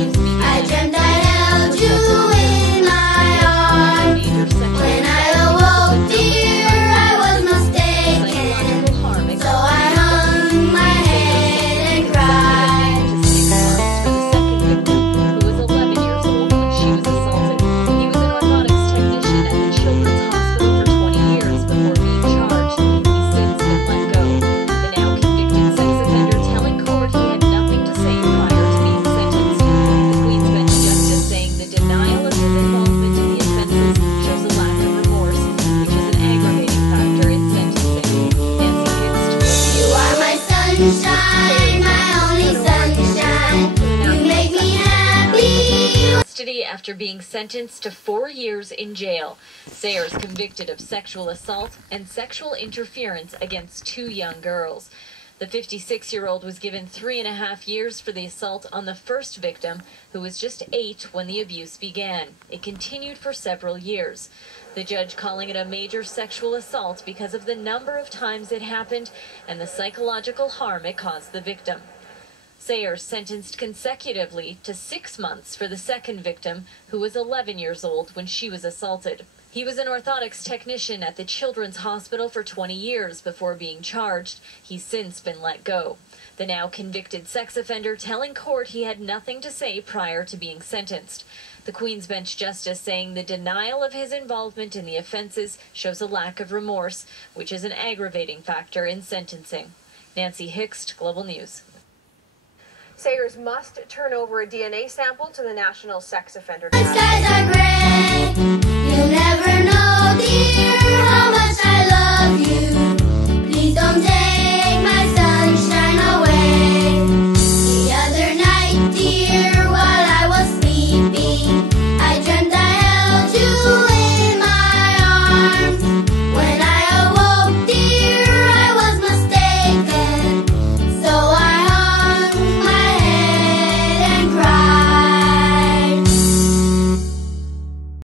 I dreamt I held you in my arms. When I awoke, dear, I was mistaken. So I hung my head and cried. Who was 11 years old when she was assaulted. He was an orthotics technician at the Children's Hospital for 20 years before being charged. He's since been let go. The now convicted sex offender telling court he had nothing to say prior to being sentenced. The Queen's Bench justice saying the denial of his involvement in the offenses shows a lack of remorse, which is an aggravating factor in sentencing. Nancy Hicks, You are my sunshine, my only sunshine. You make me happy. custody after being sentenced to 4 years in jail. Sayers convicted of sexual assault and sexual interference against 2 young girls. The 56-year-old was given 3.5 years for the assault on the first victim, who was just 8 when the abuse began. It continued for several years. The judge calling it a major sexual assault because of the number of times it happened and the psychological harm it caused the victim. Sayers sentenced consecutively to 6 months for the second victim, who was 11 years old when she was assaulted. He was an orthotics technician at the Children's Hospital for 20 years before being charged. He's since been let go. The now convicted sex offender telling court he had nothing to say prior to being sentenced. The Queen's Bench justice saying the denial of his involvement in the offenses shows a lack of remorse, which is an aggravating factor in sentencing. Nancy Hicks, Global News. Sayers must turn over a DNA sample to the National Sex Offender. The skies are gray.